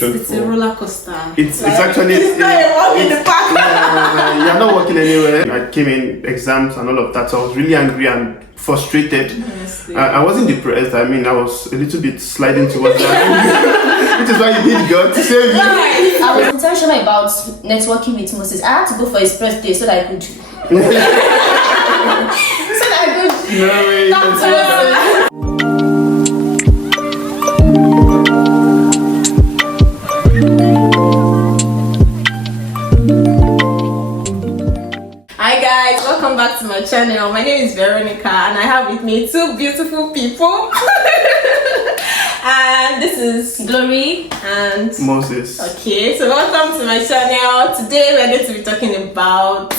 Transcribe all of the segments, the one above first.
description it's a roller coaster. It's actually it's not a walk in the park. You're not working anywhere. I came in exams and all of that, so I was really angry and frustrated. I wasn't depressed. I mean, I was a little bit sliding towards that, which is why you need God to save me. I was intentional about networking with Moses. I had to go for his birthday so that I could. No way. Talk to him. Welcome back to my channel. My name is Veronica and I have with me two beautiful people. And this is Glory and Moses. Okay, so welcome to my channel. Today we're going to be talking about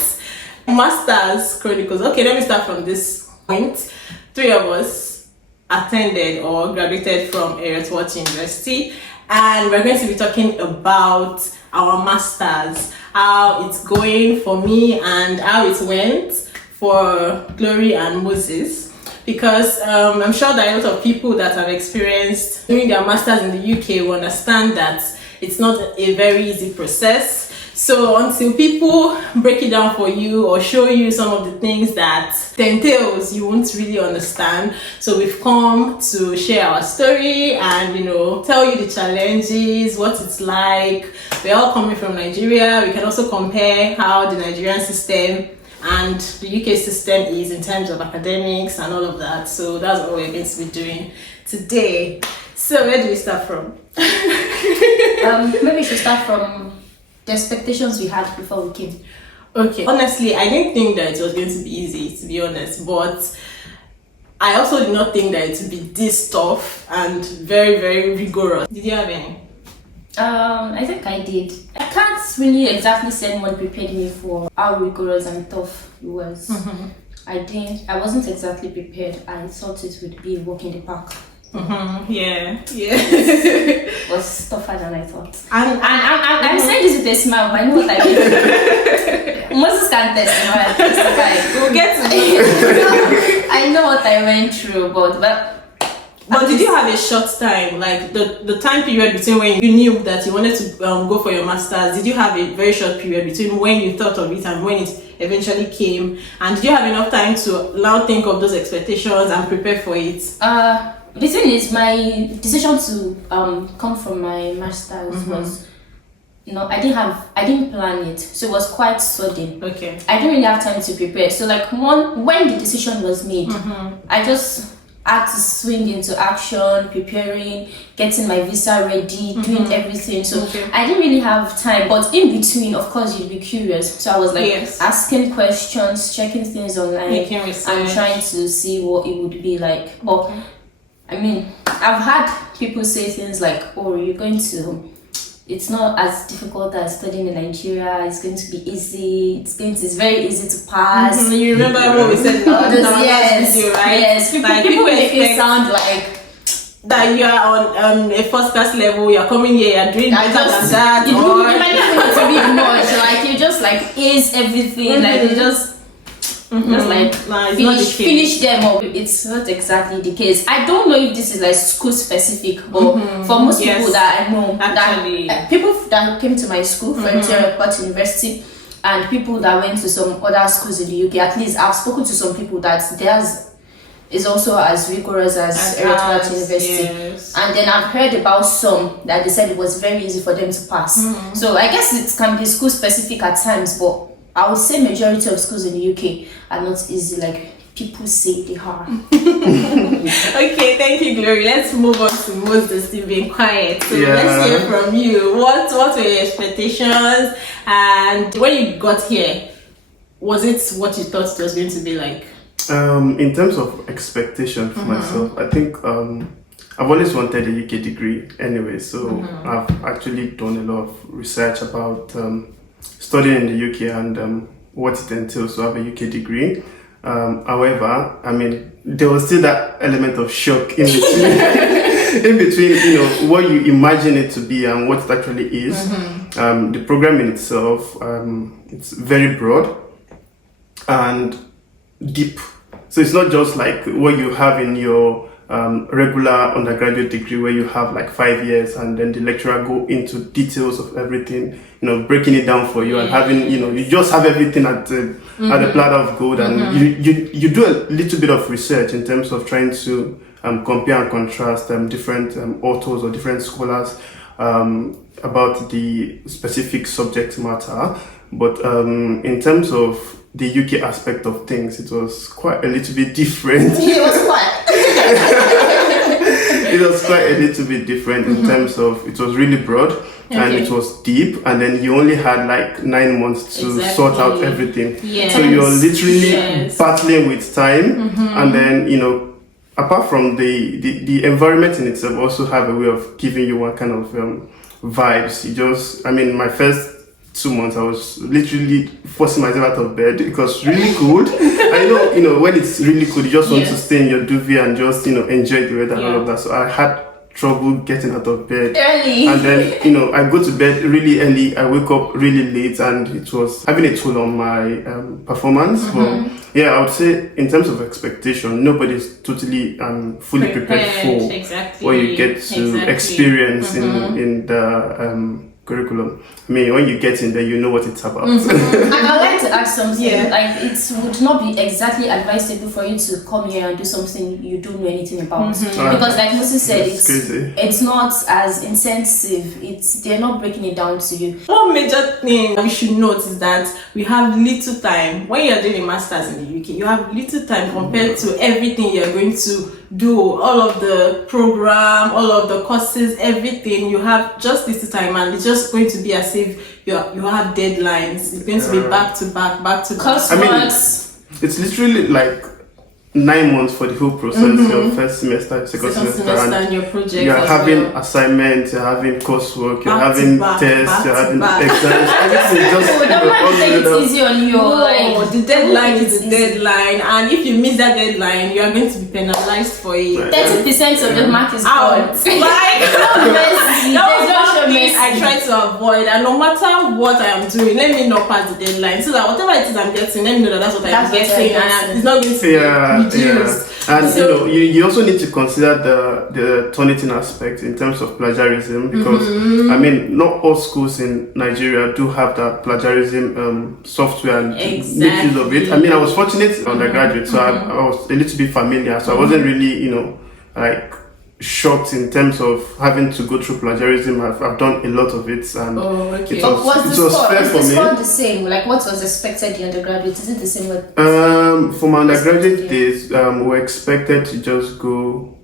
Masters Chronicles. Okay, let me start from this point. Three of us attended or graduated from Heriot Watt University, and we're going to be talking about our masters, how it's going for me and how it went for Glory and Moses, because I'm sure that a lot of people that have experienced doing their masters in the UK will understand that it's not a very easy process. So until people break it down for you or show you some of the things that it entails, you won't really understand. So we've come to share our story and, you know, tell you the challenges, what it's like. We're all coming from Nigeria. We can also compare how the Nigerian system and the UK system is in terms of academics and all of that. So that's what we're going to be doing today. So where do we start from? Maybe we should start from the expectations we had before we came. Okay, honestly, I didn't think that it was going to be easy, to be honest, but I also did not think that it would be this tough and very, very rigorous. Did you have any? I think I did. I can't really exactly say anyone prepared me for how rigorous and tough it was. I wasn't exactly prepared. I thought it would be a walk in the park. Yeah. It was tougher than I thought. And I'm saying this with a smile, but I know what I mean. Moses can testify. We'll get to it. I know what I went through, but did you have a short time, like the time period between when you knew that you wanted to go for your masters? Did you have a very short period between when you thought of it and when it eventually came? And did you have enough time to now think of those expectations and prepare for it? The thing is, my decision to come from my masters was, I didn't plan it, so it was quite sudden. Okay. I didn't really have time to prepare. So when the decision was made, I just had to swing into action, preparing, getting my visa ready, doing everything. So I didn't really have time. But in between, of course, you'd be curious. So I was like asking questions, checking things online, and trying to see what it would be like. But I mean, I've had people say things like, "Oh, it's not as difficult as studying in Nigeria. It's going to be easy. It's very easy to pass." You remember what we said in the last video, right? Yes. People make it sound like that you are on a first class level. You're coming here, you're doing better than that. You might not to be much. Like you just like ace everything. Like you just. Just like finish them up. It's not exactly the case. I don't know if this is like school specific, but for most people that I know, that people that came to my school from Heriot Watt University and people that went to some other schools in the UK, at least I've spoken to some people that theirs is also as rigorous as Heriot Watt University. And then I've heard about some that they said it was very easy for them to pass. So I guess it can be school specific at times, but I would say majority of schools in the UK are not easy like people say they are. Okay, thank you, Glory. Let's move on to Moses. You've been quiet, so let's hear from you. What were your expectations? And when you got here, was it what you thought it was going to be like? In terms of expectation for myself, I think I've always wanted a UK degree anyway, so I've actually done a lot of research about studying in the UK and what it entails to have a UK degree. However, I mean, there was still that element of shock in between, you know, what you imagine it to be and what it actually is. The program in itself, it's very broad and deep. So it's not just like what you have in your regular undergraduate degree where you have like 5 years and then the lecturer go into details of everything, breaking it down for you and having, you just have everything at the platter of gold, and you do a little bit of research in terms of trying to compare and contrast different authors or different scholars about the specific subject matter. But in terms of the UK aspect of things, it was quite a little bit different. It was quite. It was quite a little bit different in terms of it was really broad and it was deep, and then you only had like 9 months to sort out everything. Yes. So you're literally battling with time, and then apart from the environment in itself also have a way of giving you one kind of vibes. My first 2 months I was literally forcing myself out of bed because really cold. I know, when it's really cold, you just want to stay in your duvet and just, enjoy the weather and all of that. So I had trouble getting out of bed early. And then, I go to bed really early, I wake up really late, and it was having a toll on my performance. But yeah, I would say in terms of expectation, nobody's totally fully prepared for what you get to experience in the curriculum. I mean, when you get in there, you know what it's about. And I'd like to ask something. Like, it would not be exactly advisable for you to come here and do something you don't know anything about, because, like Moses said, it's not as intensive. They're not breaking it down to you. One major thing we should note is that we have little time. When you're doing a master's in the UK, you have little time compared to everything you're going to do, all of the program, all of the courses, everything. You have just little time, and it's just going to be as if you have deadlines. It's going to be back to back. It's literally like 9 months for the whole process. Your first semester, second semester, and your project. You're having assignments, you're having coursework, you're having tests, you're having exams. Everything just it's easy on you. The deadline is the deadline, and if you miss that deadline, you are going to be penalized for it. 30% of the mark is out. I try to avoid, and no matter what I am doing, let me not pass the deadline, so that whatever it is I'm getting, let me know that that's what I'm getting, and it's not going to be reduced. And so, you also need to consider the Turnitin aspect in terms of plagiarism, because not all schools in Nigeria do have that plagiarism software and make use of it. I was fortunate undergraduate, so I was a little bit familiar, so I wasn't really shocked in terms of having to go through plagiarism. I've done a lot of it, and it was fair for me. Was the score the same? Like, what was expected the undergraduate? Is it the same with for my undergraduate days, we're expected to just go.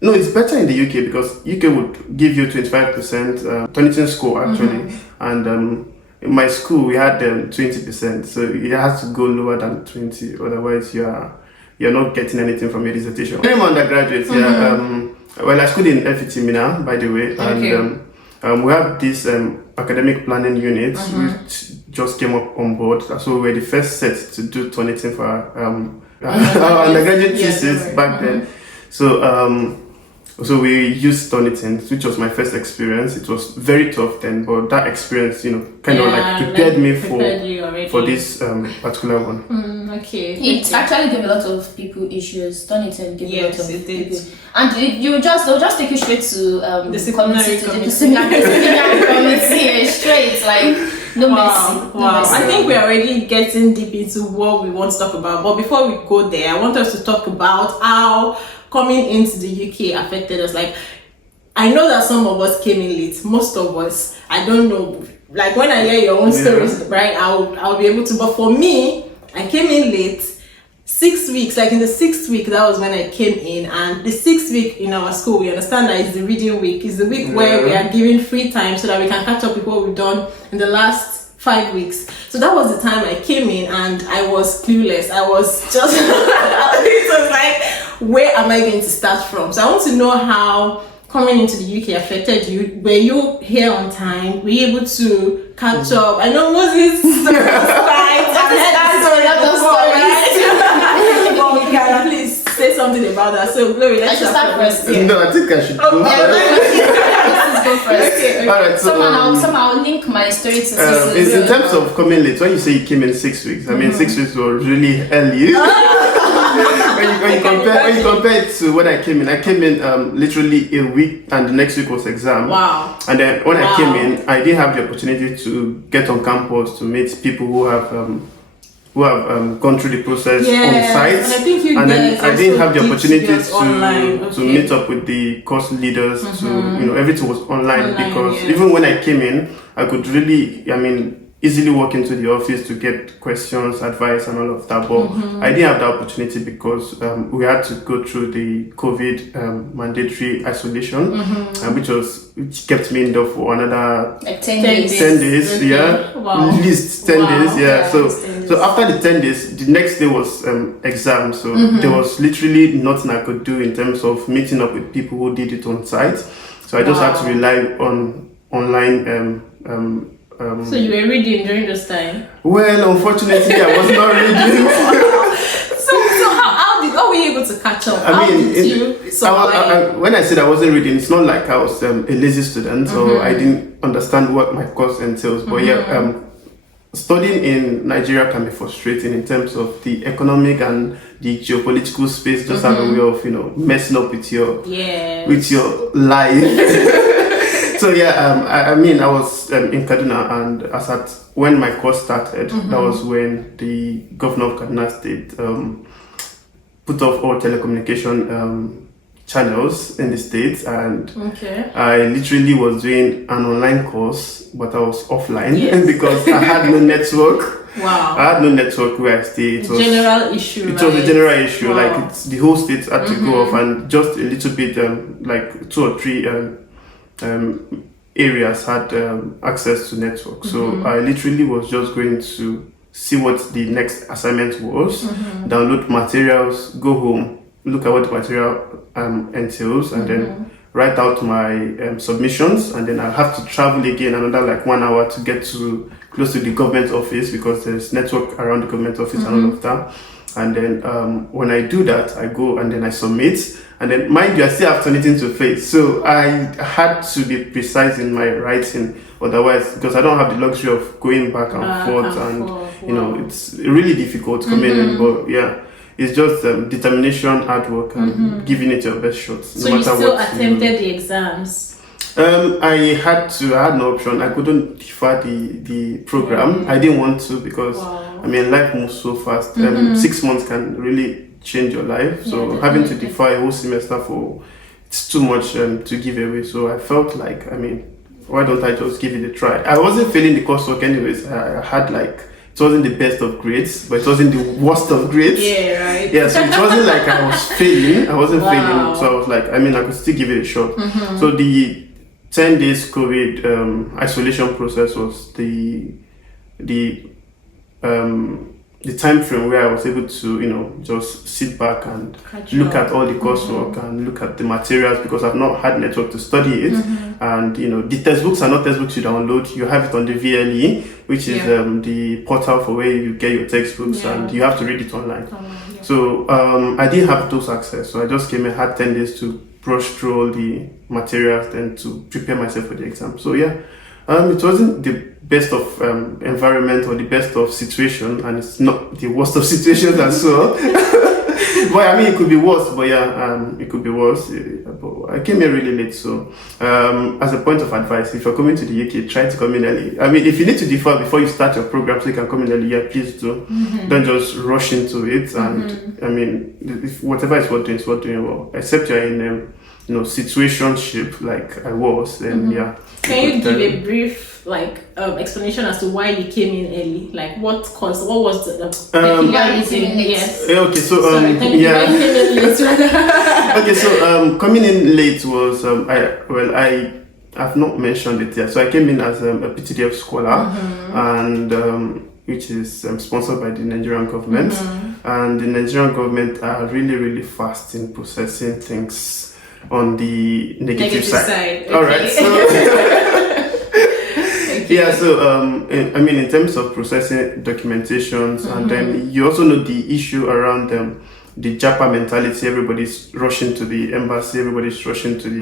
No, it's better in the UK because UK would give you 25% Turnitin score actually, and in my school we had 20%, so you have to go lower than 20, otherwise you're not getting anything from your dissertation. I'm undergraduate, well, I schooled in Ife-Olaitan, by the way, and we have this academic planning unit which just came up on board. So we were the first set to do Turnitin for our undergraduate thesis back then. So we used Turnitin, which was my first experience. It was very tough then, but that experience, prepared me for this particular one. It actually gave a lot of people issues. Turnitin gave a lot of people. And they'll just take you straight to the disciplinary committee straight, like no mercy. I think we're already getting deep into what we want to talk about. But before we go there, I want us to talk about how coming into the UK affected us. Like, I know that some of us came in late. Most of us, I don't know. Like, when I hear your own stories, right, I'll be able to. But for me, I came in late. 6 weeks, like in the 6th week, that was when I came in. And the 6th week in our school, we understand that it's the reading week. It's the week where we are given free time so that we can catch up with what we've done in the last 5 weeks. So that was the time I came in, and I was clueless. I was just it was like, where am I going to start from? So I want to know how coming into the UK affected you. Were you here on time? Were you able to catch up? I know Moses but we can at least say something about that. So Glory, let's start first. No, I think I should go first. Let's go first. Okay. All right. So somehow link my story to in terms of coming late, when you say you came in 6 weeks, I mean 6 weeks were really early. When when you compare it to when I came in literally a week, and the next week was exam. Wow. And then when I came in, I didn't have the opportunity to get on campus to meet people who have gone through the process on site. And I think I didn't have the opportunity to meet up with the course leaders. To everything was online because even when I came in, I could really, easily walk into the office to get questions, advice, and all of that. But I didn't have the opportunity because we had to go through the COVID mandatory isolation, which kept me indoor for another like 10 days. 10 days, Okay. Wow. At least 10 days, Yeah, So after the 10 days, the next day was exam. So there was literally nothing I could do in terms of meeting up with people who did it on site. So I just had to rely on online. So you were reading during this time? Well, unfortunately, I was not reading. So how were you able to catch up? When I said I wasn't reading, it's not like I was a lazy student, so I didn't understand what my course entails. But studying in Nigeria can be frustrating in terms of the economic and the geopolitical space. Just have a way of messing up with your life. So I was in Kaduna, and when my course started, that was when the governor of Kaduna State put off all telecommunication channels in the state, and I literally was doing an online course, but I was offline because I had no network. Wow. I had no network where I stayed. It was a general issue. Wow. Like the whole state had to go off, and just a little bit, like 2 or 3 areas had access to network. So I literally was just going to see what the next assignment was, download materials, go home, look at what the material entails, and then write out my submissions, and then I have to travel again another like 1 hour to get close to the government office because there's network around the government office and all of that. And then when I do that, I go and then I submit. And then, mind you, I still have Turnitin to face. So I had to be precise in my writing. Otherwise, because I don't have the luxury of going back and forth. And it's really difficult coming in. But it's just determination, hard work, and giving it your best shot. So you still attempted the exams? I had no option. I couldn't defer the program. I didn't want to because life moves so fast. 6 months can really change your life. So having to defer a whole semester it's too much to give away. So I felt like why don't I just give it a try? I wasn't failing the coursework anyways. I had it wasn't the best of grades, but it wasn't the worst of grades. Yeah, right. Yeah, so it wasn't like I was failing. I wasn't failing. So I was like, I could still give it a shot. So the 10 days COVID isolation process was the time frame where I was able to, just sit back and look at all the coursework and look at the materials because I've not had network to study it. And, the textbooks are not textbooks you download. You have it on the VLE, which is the portal for where you get your textbooks and you have to read it online. So I didn't have those access. So I just came and had 10 days to brush through all the materials then to prepare myself for the exam. So it wasn't the best of environment or the best of situation, and it's not the worst of situations as well. But it could be worse. But it could be worse. But I came here really late, so as a point of advice, if you're coming to the UK, try to come in early. If you need to defer before you start your program, so you can come in early, please do. Don't just rush into it. And if whatever is worth doing well. Except you're in situationship like I was, then Can you give a brief explanation as to why you came in early? Like what was the reason? Yes. Okay, so Sorry, why you came in late? Okay, so coming in late was I've not mentioned it yet. So I came in as a PTDF scholar, and which is sponsored by the Nigerian government, and the Nigerian government are really, really fast in processing things on the negative side. Okay. All right. So in terms of processing documentations, and then you also know the issue around the Japa mentality. Everybody's rushing to the embassy. Everybody's rushing to the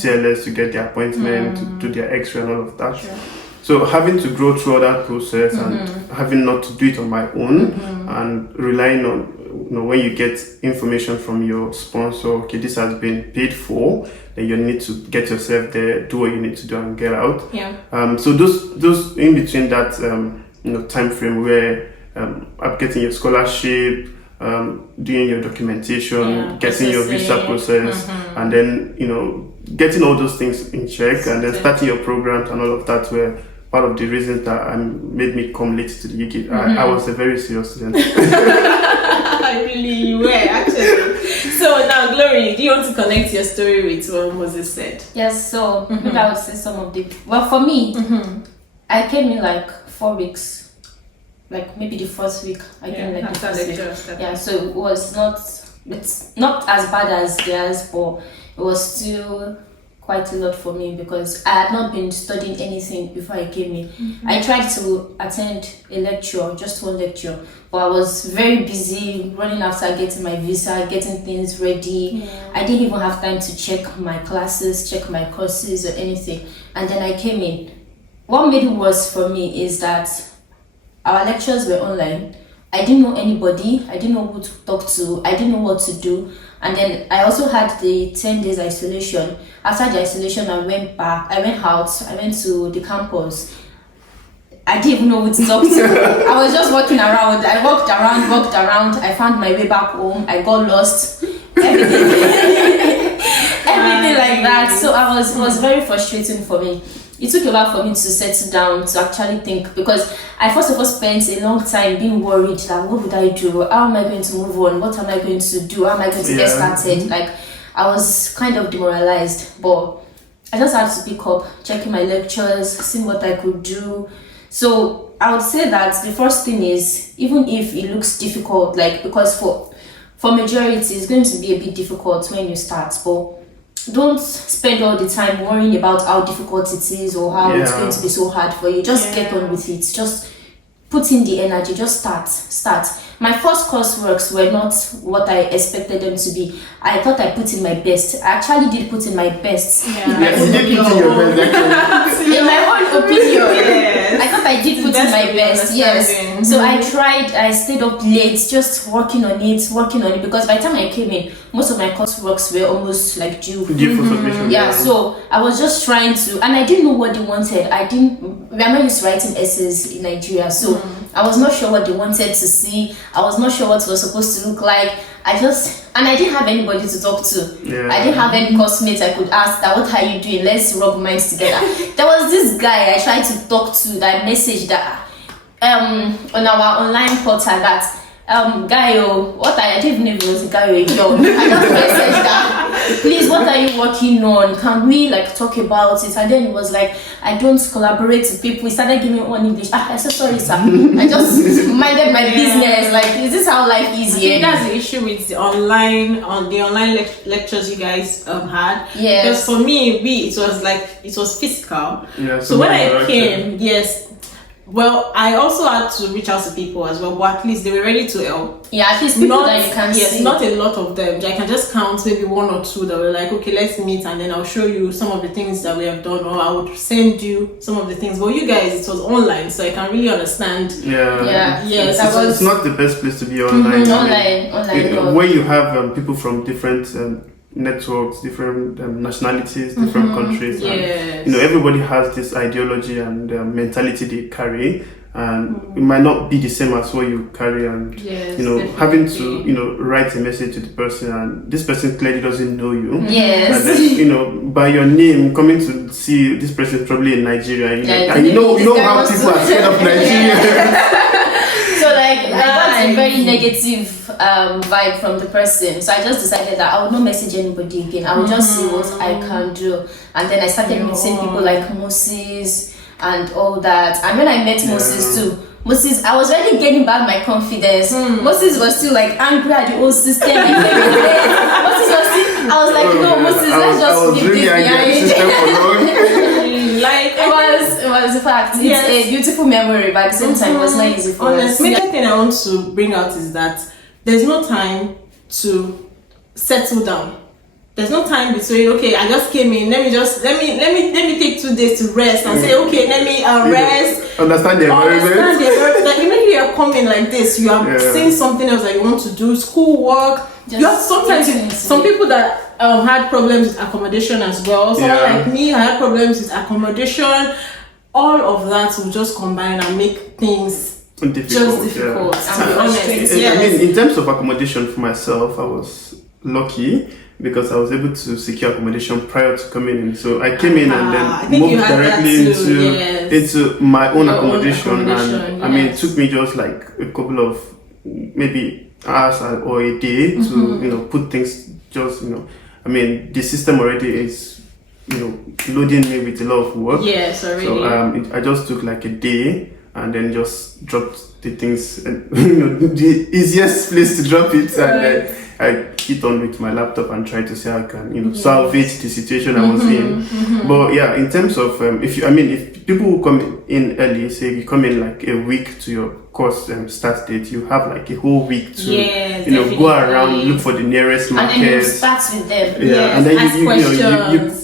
TLS to get their appointment, to do their X-ray and all of that. Sure. So having to go through all that process and having not to do it on my own and relying on when you get information from your sponsor, okay, this has been paid for, then you need to get yourself there, do what you need to do, and get out. Yeah. So those in between that time frame where I'm getting your scholarship, doing your documentation, getting your visa process, and then getting all those things in check, and then starting your programs and all of that were part of the reasons that made me come late to the UK. I was a very serious student. Really, you were actually. So now, Glory, do you want to connect your story with what Moses said? Yes, so maybe I would say some of the... Well, for me, I came in like 4 weeks. Like maybe the first week. I came like the first week. Yeah, so it was it's not as bad as theirs, but it was still quite a lot for me because I had not been studying anything before I came in. I tried to attend a lecture, just one lecture, but I was very busy running after getting my visa, getting things ready. I didn't even have time to check my classes, check my courses or anything. And then I came in. What made it worse for me is that our lectures were online. I didn't know anybody. I didn't know who to talk to. I didn't know what to do. And then I also had the 10 days isolation. After the isolation, I went out. I went to the campus. I didn't even know who to talk to. I was just walking around. I walked around. I found my way back home. I got lost. Everything like that. So it was very frustrating for me. It took a while for me to settle down, to actually think, because I first of all spent a long time being worried that what would I do? How am I going to move on? What am I going to do? How am I going to get started? Like, I was kind of demoralized, but I just had to pick up, checking my lectures, seeing what I could do. So I would say that the first thing is, even if it looks difficult, like, because for majority, it's going to be a bit difficult when you start, but don't spend all the time worrying about how difficult it is or how it's going to be so hard for you. Just get on with it. Just put in the energy. Just start. My first courseworks were not what I expected them to be. I thought I put in my best. I actually did put in my best. In my own opinion. I thought I did put in my best. Yes. So I tried. I stayed up late, just working on it, because by the time I came in, most of my courseworks were almost like due for submission. Yeah. So I was just trying to, and I didn't know what they wanted. We are not used to writing essays in Nigeria, so I was not sure what they wanted to see. I was not sure what it was supposed to look like. I didn't have anybody to talk to. I didn't have any classmates I could ask that, what are you doing? Let's rub minds together. There was this guy I tried to talk to that messaged that on our online portal that guy, what I didn't even know if it was a guy or a girl. I just messaged that, please, what are you working on? Can we like talk about it? And then it was like, I don't collaborate with people. He started giving me one English. I said, sorry, sir. I just minded my business. Like, is this how life is here? That's the issue with the online lectures you guys had. Yes. Because for me, it was physical. Yeah, so when I came, well, I also had to reach out to people as well, but at least they were ready to help. Yeah, at least people that you can see. Yes, not a lot of them. I can just count maybe 1 or 2 that were like, okay, let's meet and then I'll show you some of the things that we have done, or I would send you some of the things. But you guys, it was online, so I can really understand. Yes, it's not the best place to be online. Online. Where you have people from different networks, different nationalities, different countries. And, everybody has this ideology and mentality they carry, and it might not be the same as what you carry. And having to write a message to the person, and this person clearly doesn't know you. Yes. And then, by your name, coming to see this person probably in Nigeria. And you know how people are scared of Nigeria. So I got a very negative vibe from the person. So I just decided that I would not message anybody again. I would just see what I can do. And then I started meeting people like Moses and all that. And when I met Moses too, I was already getting back my confidence. Moses was still like angry at the whole system. I was like, Moses, let's just leave this behind. It was a fact. It's a beautiful memory, but at the same time, it was not easy for us. The main thing I want to bring out is that there's no time to settle down. There's no time between, okay, I just came in, let me take 2 days to rest and say, okay, let me rest. Understand the environment. Like, immediately you're coming like this, you are saying something else that you want to do, school work. You have sometimes some people that had problems with accommodation as well. Someone like me, I had problems with accommodation. All of that will just combine and make things difficult. To be honest. I mean, in terms of accommodation for myself, I was lucky because I was able to secure accommodation prior to coming in. So I came in and then moved directly into my own accommodation. And I mean, it took me just like a couple of maybe hours or a day to put things just I mean, the system already is loading me with a lot of work. Yes, already. So I just took like a day and then just dropped the things and the easiest place to drop it, and I hit on with my laptop and try to see how I can salvage the situation I was in. But yeah, in terms of if people who come in early, say you come in like a week to your course start date, you have like a whole week to go around, look for the nearest market. And then you start with them. And then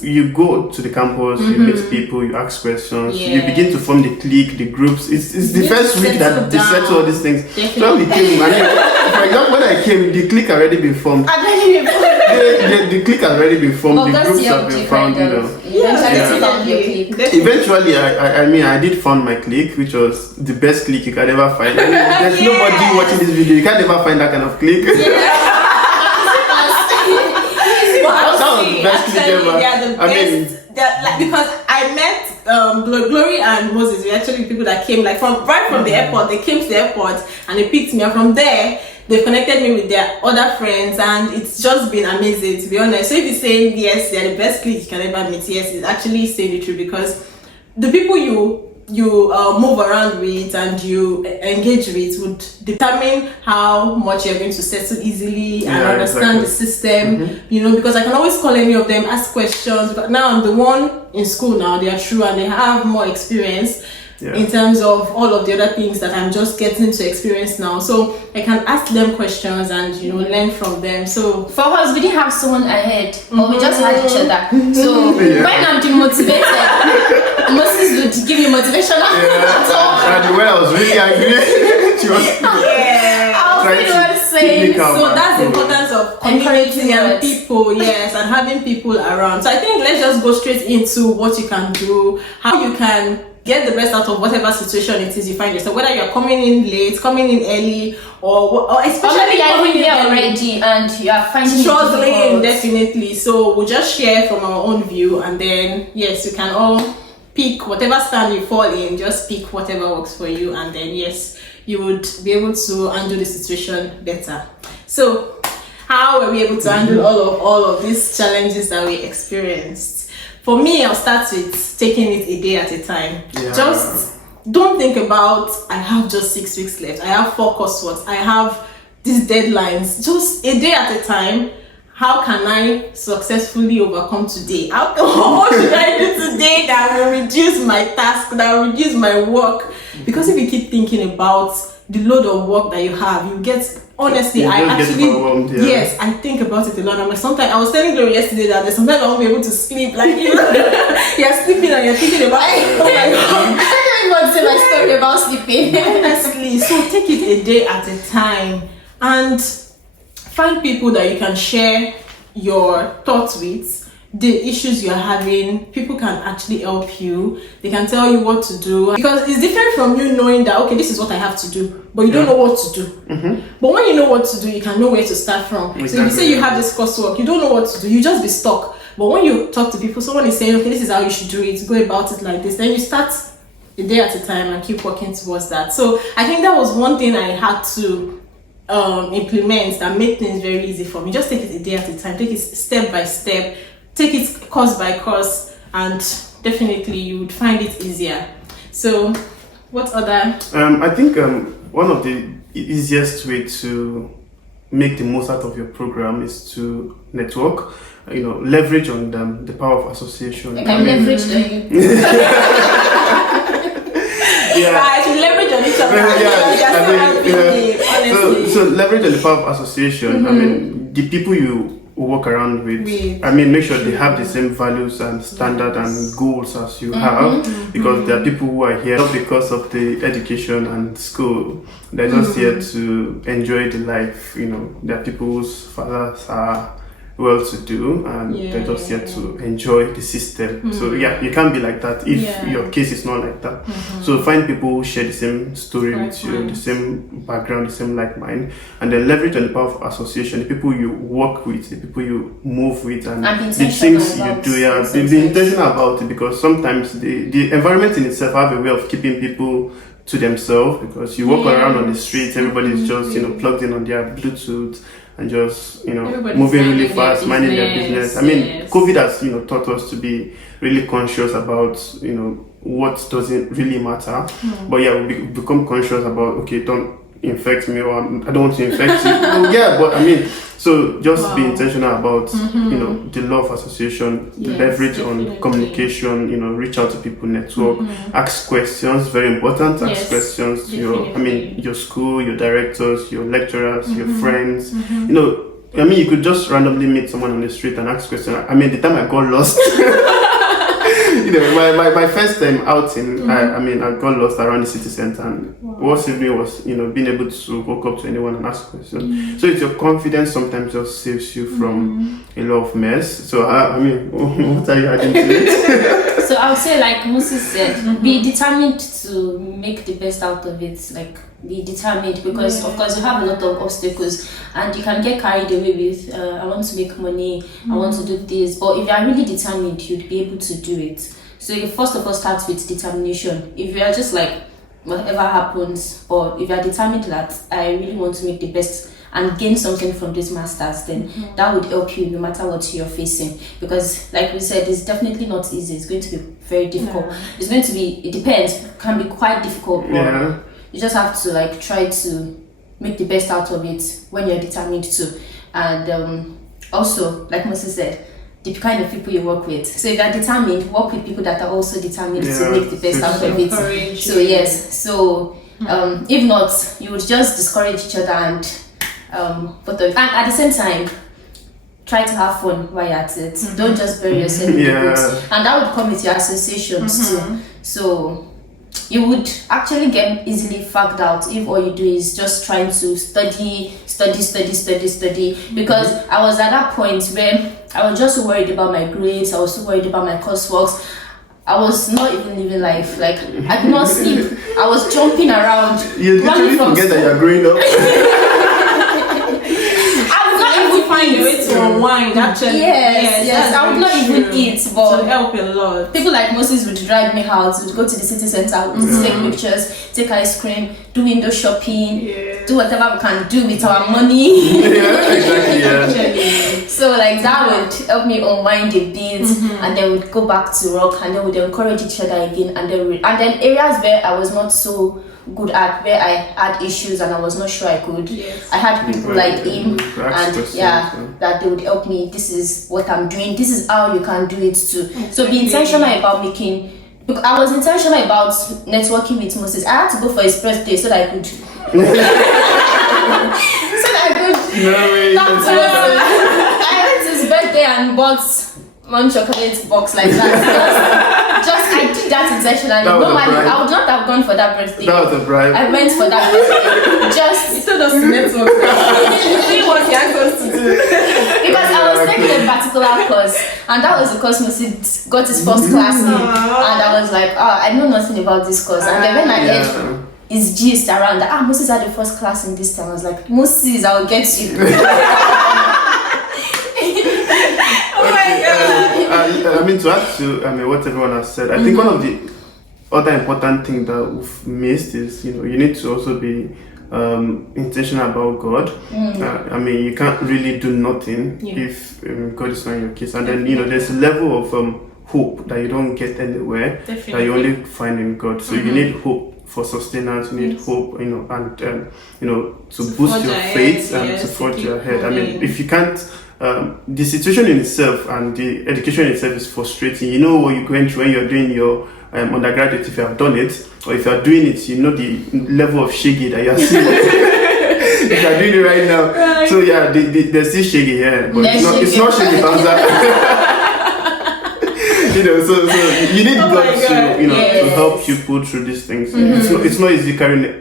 you go to the campus, you meet people, you ask questions, you begin to form the clique, the groups. It's the first week that they settle all these things. Definitely. So we came, for example, when I came, the clique already been formed. The clique has already been formed. The groups have been found. Eventually, I did find my clique, which was the best clique you can ever find. I mean, there's nobody watching this video. You can't ever find that kind of clique. That was the best clique ever. Yeah, the best. Because I met Glory and Moses. We actually people that came like from the airport. They came to the airport and they picked me up. From there, they've connected me with their other friends, and it's just been amazing, to be honest. So if you're saying yes, they're the best clique you can ever meet, yes, it's actually saying the truth, because the people you move around with and you engage with would determine how much you're going to settle easily and understand the system. Because I can always call any of them, ask questions. But now I'm the one in school now, they are true and they have more experience. In terms of all of the other things that I'm just getting to experience now, so I can ask them questions and learn from them. So for us, we didn't have someone ahead, but we just had each other. So when I'm demotivated, Moses would give me motivation. And when I was really angry, she was so that's the importance of community and people, and having people around. So I think let's just go straight into what you can do, how you can get the best out of whatever situation it is you find yourself, whether you're coming in late, coming in early, or especially you're in there already and you are finding struggling. Definitely. So we'll just share from our own view, and then you can all pick whatever stand you fall in, just pick whatever works for you, and then you would be able to handle the situation better. So how were we able to handle all of these challenges that we experienced? For me, I'll start with taking it a day at a time. Just don't think about, I have just 6 weeks left, I have 4 coursework, I have these deadlines. Just a day at a time. How can I successfully overcome today? What should I do today that will reduce my task, that will reduce my work? Because if you keep thinking about the load of work that you have, you get, honestly, I think about it a lot. I'm like, sometimes I was telling Glory yesterday that sometimes I won't be able to sleep. Like, you're sleeping and you're thinking about it. Oh my God. I don't even say my story about sleeping. Honestly, so take it a day at a time and find people that you can share your thoughts with, the issues you're having. People can actually help you. They can tell you what to do, because it's different from you knowing that, okay, this is what I have to do, but you don't know what to do. But when you know what to do, you can know where to start from. So if you say you have this coursework, you don't know what to do, you just be stuck. But when you talk to people, someone is saying, okay, this is how you should do it, go about it like this, then you start a day at a time and keep working towards that. So I think that was one thing I had to implement that made things very easy for me. Just take it a day at a time, take it step by step, take it course by course, and definitely you would find it easier. So what other I think one of the easiest way to make the most out of your program is to network, leverage on the power of association. Leverage on you. I should leverage on each other. So leverage on the power of association. I mean, the people you walk around with. I mean, make sure they have the same values and standard and goals as you have, because there are people who are here not because of the education and school. They're just here to enjoy the life. You know, there are people whose fathers are well-to-do, and they're just here to enjoy the system. So you can't be like that if your case is not like that. So find people who share the same story with you, the same background, the same like mind, and then leverage on the power of association, the people you work with, the people you move with, and the things you do. Be intentional about it, because sometimes the environment in itself have a way of keeping people to themselves, because you walk around on the streets, everybody's just plugged in on their Bluetooth and just moving really fast, minding their business. I mean, COVID has taught us to be really conscious about what doesn't really matter. But we become conscious about, okay, don't infect me, or I don't want to infect you. But I mean, so just be intentional about the law of association, leverage on communication, reach out to people, network, ask questions, very important. Ask questions to your school, your directors, your lecturers, your friends. I mean, you could just randomly meet someone on the street and ask questions. I mean, the time I got lost, my first time outing, I got lost around the city center, and what saved me was, being able to walk up to anyone and ask questions. So it's your confidence sometimes just saves you from a lot of mess. So I mean, what are you adding to it? So I would say, like Moses said, be determined to make the best out of it. Like, be determined, because of course you have a lot of obstacles and you can get carried away with I want to make money, I want to do this, but if you are really determined, you'd be able to do it. So you first of all start with determination. If you are just like whatever happens, or if you are determined that I really want to make the best and gain something from this masters, then that would help you no matter what you're facing. Because like we said, it's definitely not easy. It's going to be very difficult. It's going to be, it depends, can be quite difficult, but you just have to like try to make the best out of it when you're determined to. And also, like Moses said, the kind of people you work with. So if you're determined, work with people that are also determined to make the best out of it. So yes, so if not, you would just discourage each other and at the same time, try to have fun while you're at it. Don't just bury yourself in the books. And that would come with your associations too. So you would actually get easily fagged out if all you do is just trying to study. Because I was at that point where I was just so worried about my grades, I was so worried about my coursework. I was not even living life. Like, I could not sleep. I was jumping around. You literally forget that you're growing up. Find a way to unwind, actually. Yes, I would not even eat, but to help a lot. People like Moses would drive me out, would go to the city center, would take pictures, take ice cream, do window shopping, do whatever we can do with our money. Exactly. So like that would help me unwind a bit, and then we'd go back to rock, and then we'd encourage each other again, and then areas where I was not so good at, where I had issues and I was not sure I could, I had people like him, and that they would help me. This is what I'm doing, this is how you can do it too. So be intentional about making, because I was intentional about networking with Moses. I had to go for his birthday so that I could I went to his birthday and bought one chocolate box like that. I did that intentionally. Normally, I would not have gone for that birthday. That was a bribe. I went for that birthday. You told us to network. See what you asked us to do. Because I was taking a particular course, and that was the course Moses got his first class in. And I was like, I know nothing about this course. And then when I heard his gist around that, Moses had the first class in this time, I was like, Moses, I'll get you. I mean, to add to what everyone has said, I think one of the other important things that we've missed is, you need to also be intentional about God. I mean, you can't really do nothing if God is not in your case. And then, there's a level of hope that you don't get anywhere, that you only find in God. So you need hope for sustenance, you need hope, and, to boost your faith and to forge your head. I mean, if you can't, the situation in itself and the education itself is frustrating. You know what you're going through when you're doing your undergraduate, if you have done it, or if you are doing it, you know the level of shiggy that you are seeing. if you're doing it right now. Right. So yeah, they're still shaky here, but it's not shaky bouncer. So you need God to to help you pull through these things. It's not easy carrying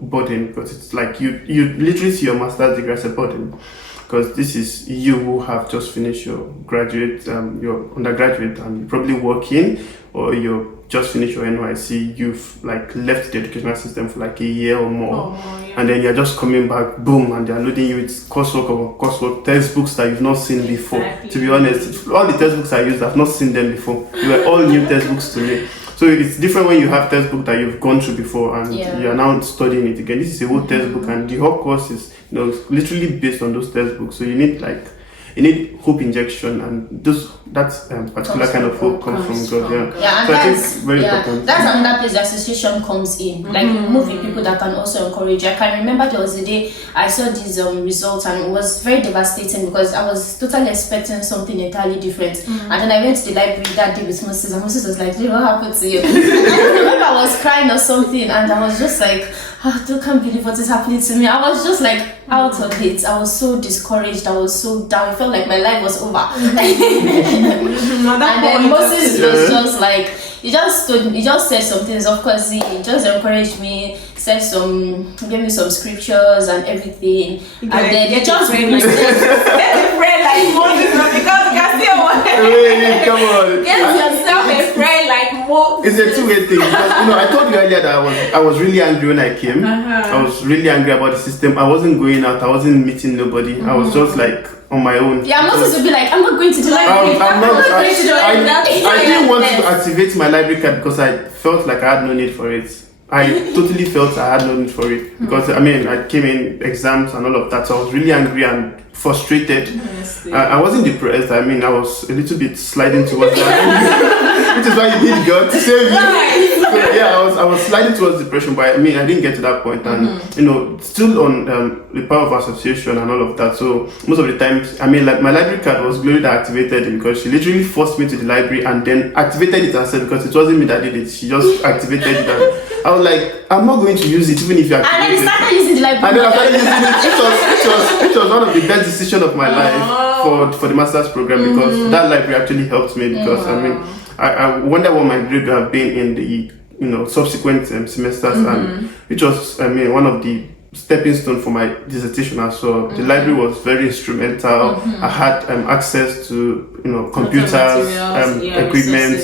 burden, because it's like you literally see your master's degree as a burden, because this is you who have just finished your graduate, your undergraduate, and you're probably working, or you're just finished your NYC. You've like left the educational system for like a year or more, and then you're just coming back, boom, and they're loading you with coursework, textbooks that you've not seen before. Exactly. To be honest, all the textbooks I used, I've not seen them before. They were all new textbooks to me. So it's different when you have textbook that you've gone through before and you are now studying it again. This is a whole textbook, and the whole course is literally based on those textbooks. So you need hope injection, and that particular kind of hope comes from God. Yeah, and so that's, I think very important. That's another place the association comes in. Like moving people that can also encourage. I can remember there was a day I saw these results, and it was very devastating, because I was totally expecting something entirely different. And then I went to the library that day with Moses, and Moses was like, what happened to you? And I remember I was crying or something, and I was just like, I can't believe what is happening to me. I was just like out of it. I was so discouraged. I was so down. I felt like my life was over. And then Moses was just like, he just said some things. Of course, he just encouraged me, gave me some scriptures and everything. And then he just get a friend like Moses, because you can still want come on. Get yourself a friend like Moses. It's a two-way thing, because I told you earlier that I was really angry when I came. I was really angry about the system. I wasn't going out. I wasn't meeting nobody. I was just like on my own. Yeah, I'm not supposed to be like, I'm not going to the library. I didn't want to activate my library card, because I felt like I had no need for it. I totally felt I had no need for it, because I came in exams and all of that, so I was really angry and frustrated. I wasn't depressed. I was a little bit sliding towards that, which is why you need God to save me. So yeah, I was sliding towards depression, but I didn't get to that point, and still on the power of association and all of that. So most of the times, like my library card was Glory that activated it, because she literally forced me to the library and then activated it herself, because it wasn't me that did it. She just activated it. And I was like, I'm not going to use it even if you activate it. And then I started using the library. And then I started using it, which was one of the best decisions of my life for the master's program, because that library actually helped me, because I wonder what my grade would have been in the subsequent semesters, and which was one of the stepping stone for my dissertation as well. The library was very instrumental. I had access to computers, equipment,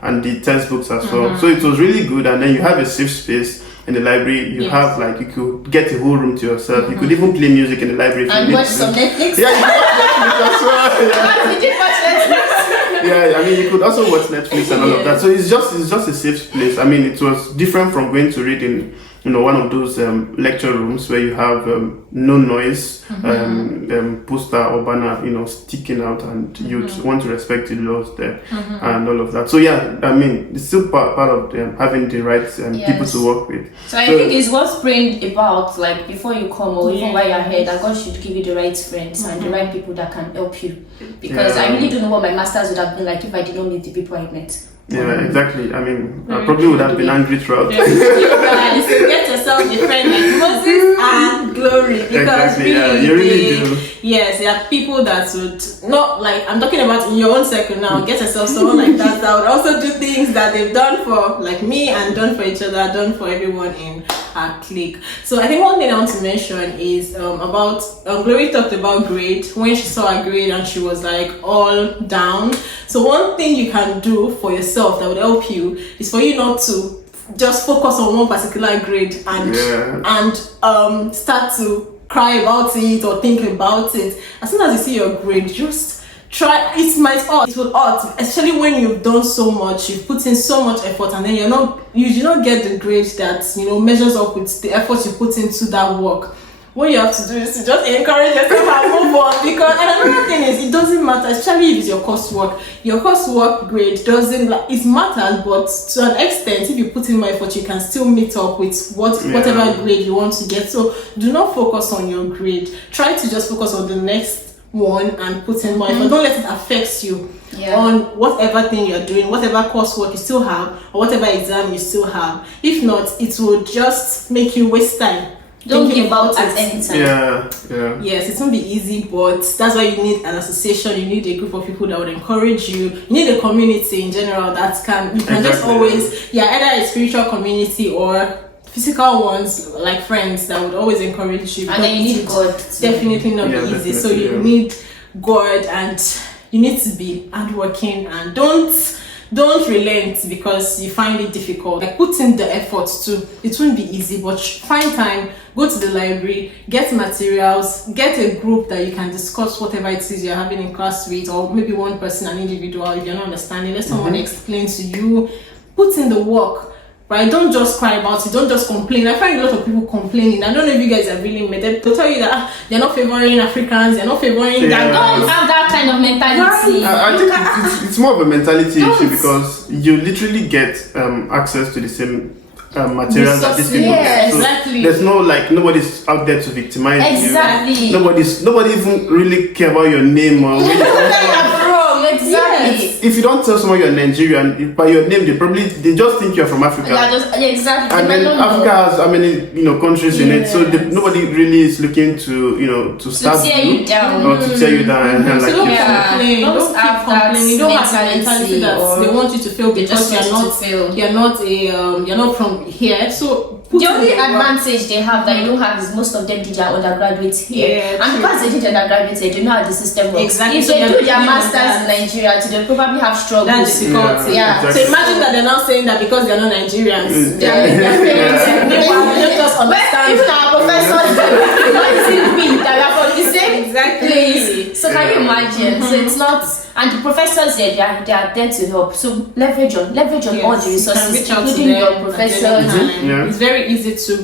and the textbooks as well. So it was really good. And then you have a safe space in the library. You have you could get a whole room to yourself. You could even play music in the library if and you watch some Netflix. Yeah, you could watch Netflix as well. Did you watch Netflix? Yeah, you could also watch Netflix and all of that. So it's just a safe place. It was different from going to read in one of those lecture rooms where you have no noise, poster or banner, sticking out, and you want to respect the laws there and all of that. So yeah, it's still part of having the right people to work with. So I think it's worth praying about, like before you come or even while you're here, that God should give you the right friends and the right people that can help you. Because I really don't know what my masters would have been like if I did not meet the people I met. Yeah, exactly. I probably would have been angry throughout. You guys get yourself a friend like Moses and Glory, because exactly, you really do. Yes, there are people that would not I'm talking about in your own circle now. Get yourself someone like that would also do things that they've done for me and done for each other, done for everyone in our clique. So I think one thing I want to mention is about Glory talked about grade when she saw her grade and she was like all down. So one thing you can do for yourself that would help you is for you not to just focus on one particular grade and start to cry about it or think about it. As soon as you see your grade, just try. It will hurt, especially when you've done so much, you've put in so much effort, and then you do not get the grade that measures up with the effort you put into that work. What you have to do is to just encourage yourself and move on. Because another thing is, it doesn't matter, especially if it's your coursework. Your coursework grade it matters, but to an extent, if you put in more effort, you can still meet up with whatever grade you want to get. So do not focus on your grade. Try to just focus on the next one and put in more effort. Don't let it affect you on whatever thing you're doing, whatever coursework you still have, or whatever exam you still have. If not, it will just make you waste time. Don't thinking give out about at it. any time. Yeah. Yes, it won't be easy, but that's why you need an association. You need a group of people that would encourage you. You need a community in general that you can just always, either a spiritual community or physical ones like friends that would always encourage you. And then you need God. Definitely not be easy. So you need God, and you need to be hardworking, and don't relent because you find it difficult. Like, put in the effort too. It won't be easy, but find time, go to the library, get materials, get a group that you can discuss whatever it is you're having in class with, or maybe one person, an individual. If you're not understanding, let someone explain to you. Put in the work. Right? Don't just cry about it. Don't just complain. I find a lot of people complaining. I don't know if you guys have really met them. They'll tell you that they're not favoring Africans. They're not favoring that. Don't have that kind of mentality. I think it's more of a mentality issue because you literally get access to the same materials that these people Yes, get. So exactly. there's nobody's out there to victimize Exactly. you. Nobody even really care about your name or where you come from. Exactly. If you don't tell someone you're Nigerian by your name, they just think you're from Africa. Exactly. And then Africa has how many countries in it, so nobody really is looking to start tear you down or to tear you down and So like don't you keep said. complaining. Don't keep complaining. Don't have a mentality that they want you to fail because you're not from here. So the only advantage they have that you don't have is most of them did their undergraduates here, and because they did their undergraduates, they know how the system works. Exactly. If they do their masters in Nigeria, they'll probably have struggles. That's difficult. Yeah. Exactly. So imagine that they're now saying that because they're not Nigerians, they're Meanwhile, they don't just understand. even our professors, not even me, that we are from the same Exactly. place. So can you imagine? So it's not, and the professors there, they are there to help. So leverage on all the resources, including your professors. It's very easy to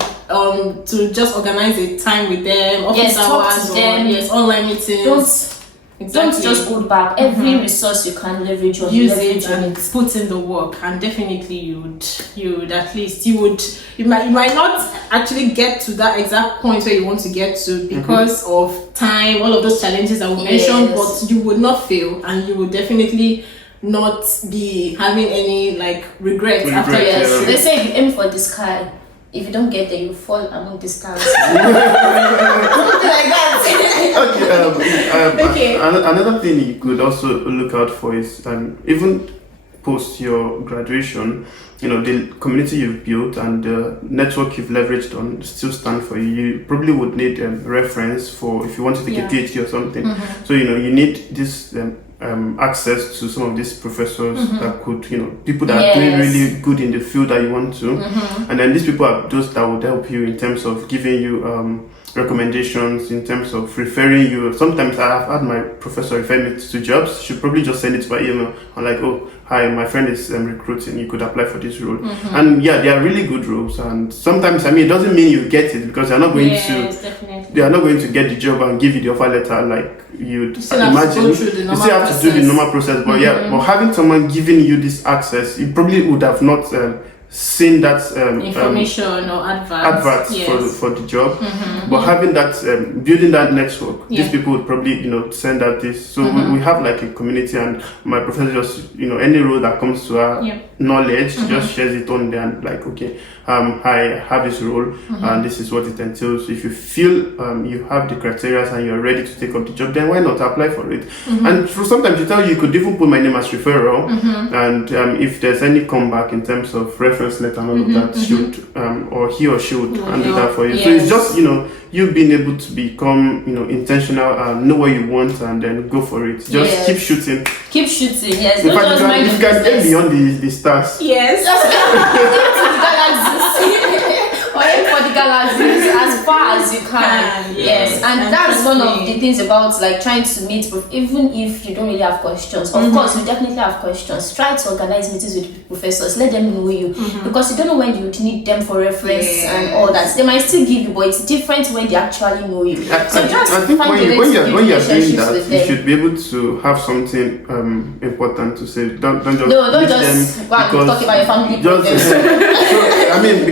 just organize a time with them, office talk hours, to them. online meetings. Don't just hold back. Every resource you can leverage on, use it and put in the work, and definitely you would at least you might not actually get to that exact point where you want to get to because of time, all of those challenges that we mentioned, but you would not fail, and you would definitely not be having any regrets after. They say if you aim for the sky, if you don't get there, you fall among the stars. Something like that. Okay. Another thing you could also look out for is even post your graduation, the community you've built and the network you've leveraged on still stand for you. You probably would need a reference for if you want to take a PhD or something. So you need this access to some of these professors that could, people that are doing really good in the field that you want to, and then these people are those that would help you in terms of giving you recommendations, in terms of referring you. Sometimes I've had my professor refer me to jobs. She'll probably just send it by email. I'm like, oh, hi, my friend is recruiting. You could apply for this role. And they are really good roles. And sometimes, it doesn't mean you get it because they're not going they are not going to get the job and give you the offer letter like you'd imagine. You still have to do the normal process. But but having someone giving you this access, you probably would have not seen that information or adverts for the job, but having that building that network, these people would probably send out this. So we have like a community, and my professor just any role that comes to our knowledge, just shares it on there and like, okay, I have this role and this is what it entails. So if you feel you have the criteria and you're ready to take up the job, then why not apply for it? And for sometimes you could even put my name as referral, and if there's any comeback in terms of reference letter and all of that, should or he or she would handle that for you. So it's just you being able to become intentional, know what you want, and then go for it. Just keep shooting. Yes. In fact, you can get beyond the stars. Yes. Or aim for the galaxies as far as you can. Yes. And that's one of the things about trying to meet, even if you don't really have questions. Of course, you definitely have questions. Try to organize meetings with professors. Let them know you, because you don't know when you would need them for reference and all that. They might still give you, but it's different when they actually know you. So just I think find when you're doing that, with you them. should be able to have something important to say. Don't just don't meet just them go and because talk about your family just problems. so I mean,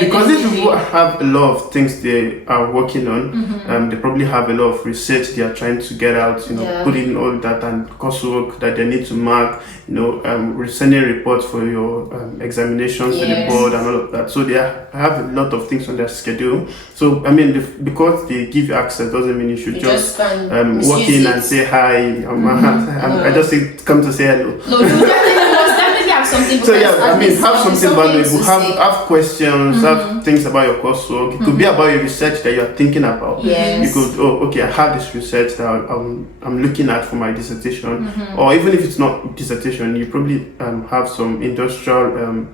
because these definitely. people have a lot of things they are working on. They probably have a lot of research they are trying to get out. Put in all that and coursework that they need to mark. Sending reports for your examinations to the board and all of that. So they have a lot of things on their schedule. So I mean, because they give you access doesn't mean you should just walk in and say hi. I just come to say hello. No, you definitely have something. So have something valuable. Have questions. Have things about your coursework. It could be about your research that you are thinking about. Yes. You could, I have this research that I'm looking at for my dissertation, or even if it's not dissertation, you probably have some industrial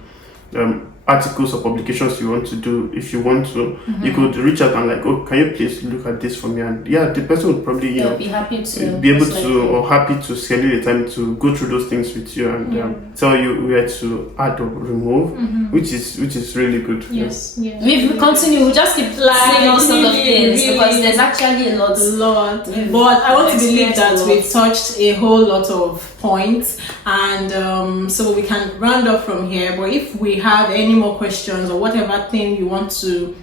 articles or publications you want to do. If you want to, you could reach out and like, can you please look at this for me? And the person would probably be happy to be able to, or happy to schedule the time to go through those things with you and tell you where to add or remove, which is really good. Yes. We continue. We just keep saying all sort of things because there's actually a lot. But I want to believe that we've touched a whole lot of points, and so we can round up from here. But if we have any more questions or whatever thing you want to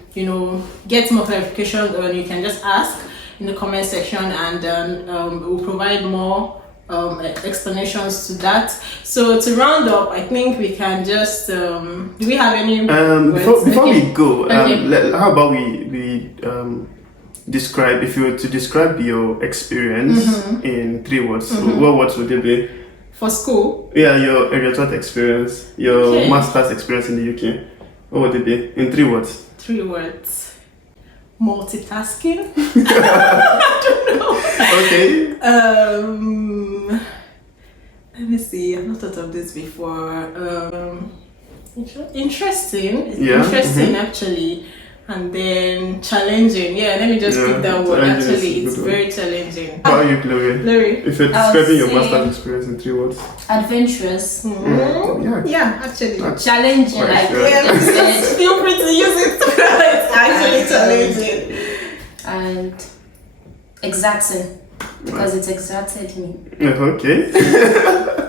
get more clarification on, you can just ask in the comment section, and we'll provide more explanations to that. So to round up, I think we can just do we have any before we go, how about we describe, if you were to describe your experience in 3 words, what words would they be? For school? Yeah, your Heriot Watt experience, your master's experience in the UK. What would it be in 3 words? 3 words. Multitasking. I don't know. Okay. Let me see. I've not thought of this before. Interesting. Yeah. Interesting, actually. And then challenging. Yeah, let me just pick that word. Actually, it's very challenging. How are you, Chloe? Larry? If you're describing your master's experience in 3 words. Adventurous. Yeah, actually. Challenging. Feel free to use it. It's actually challenging. And exacting. Because it exacted me. Okay.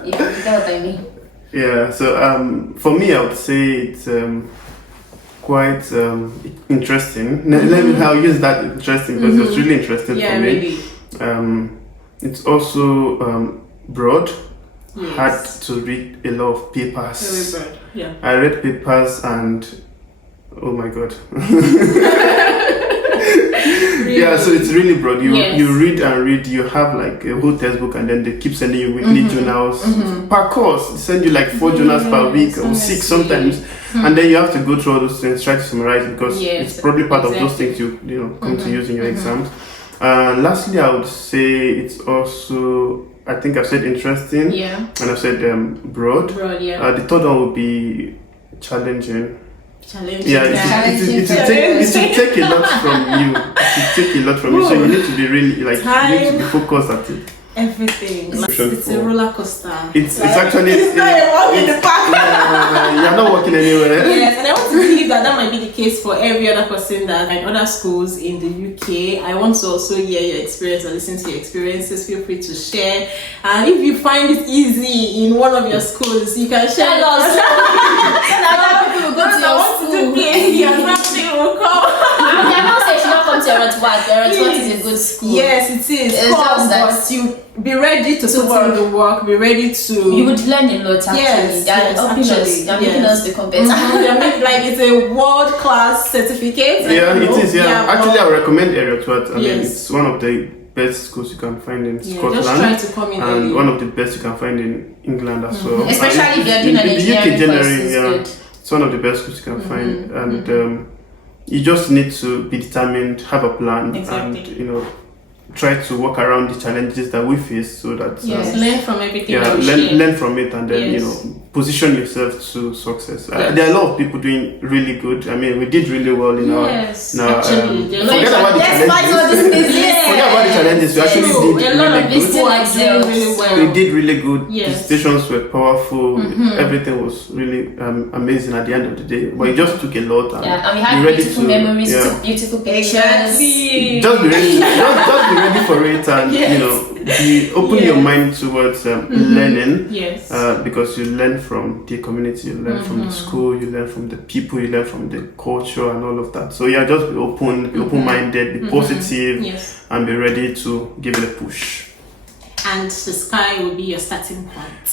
You get what I mean? Yeah, so for me, I would say it's quite interesting. I'll use that interesting because it was really interesting for me. Really. It's also broad. Yes. Had to read a lot of papers. Very broad. Yeah. I read papers and oh my god. Really? Yeah, so it's really broad. You read and read. You have like a whole textbook, and then they keep sending you weekly journals per course. They send you like 4 journals per week or 6 sometimes, and then you have to go through all those things, try to summarize because it's probably part of those things you come to use in your exams. Lastly, I would say it's also, I think I've said interesting, and I've said broad. Broad, yeah. The third one would be challenging. Challenging. Yeah, it should take a lot from you. It should take a lot from you. So you need to be really you need to be focused at it. Everything. It's a roller coaster. It's actually it's not a walk in the park. You're not walking anywhere. Yes, and I want to believe that might be the case for every other person that in other schools in the UK. I want to also hear your experience or listen to your experiences. Feel free to share. And if you find it easy in one of your schools, you can share. Tell us. Other people will go to your school. PhD and something will come. I'm not saying you should not come to Heriot Watt. Heriot Watt is a good school. Yes, it is. It's just that but you be ready to put in the work. Be ready to. You would learn a lot. Actually, they're making us become better. It's a world class certificate. Yeah, it is. Yeah, actually, I recommend Heriot Watt. I mean, it's one of the best schools you can find in Scotland, just try to come in and one of the best you can find in England as well. Especially if you're doing an engineering course. It's one of the best schools you can find, and you just need to be determined, have a plan, and try to work around the challenges that we face, so that learn from everything. Learn from it, and then position yourself to success. There are a lot of people doing really good. I mean, we did really well in our. Forget about the challenges. We actually did really good. We did really good. Presentations were powerful. Everything was really amazing at the end of the day. But it just took a lot. And we had beautiful memories, took beautiful pictures. Just be ready. Just be ready for it, and open your mind towards learning. Yes. Because you learn from the community, you learn from the school, you learn from the people, you learn from the culture and all of that. So yeah, just be open-minded, be positive, Yes. and be ready to give it a push. And the sky will be your starting point.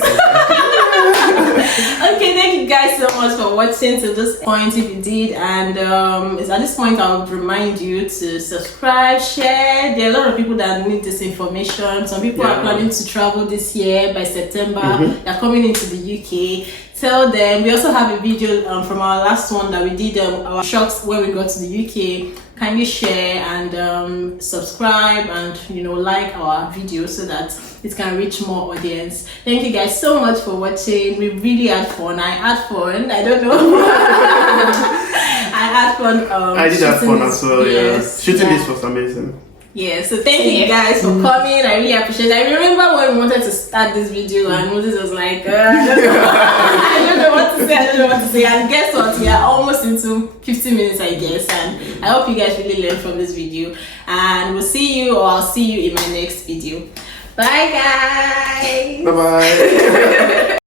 Okay, thank you guys so much for watching to this point if you did. And at this point I'll remind you to subscribe, share. There are a lot of people that need this information. Some people are planning to travel this year by September. They're coming into the UK. Tell them. We also have a video from our last one that we did, our shots when we got to the UK. Kindly share and subscribe and like our video so that it can reach more audience. Thank you guys so much for watching. We really had fun. I had fun. I don't know. I had fun. I did have fun as well. Yes. Shooting this was amazing. Yeah, so thank you guys for coming. I really appreciate it. I remember when we wanted to start this video and Moses was like, I don't know what to say. And guess what? We are almost into 15 minutes, I guess. And I hope you guys really learned from this video. And we'll see you, or I'll see you in my next video. Bye, guys. Bye-bye.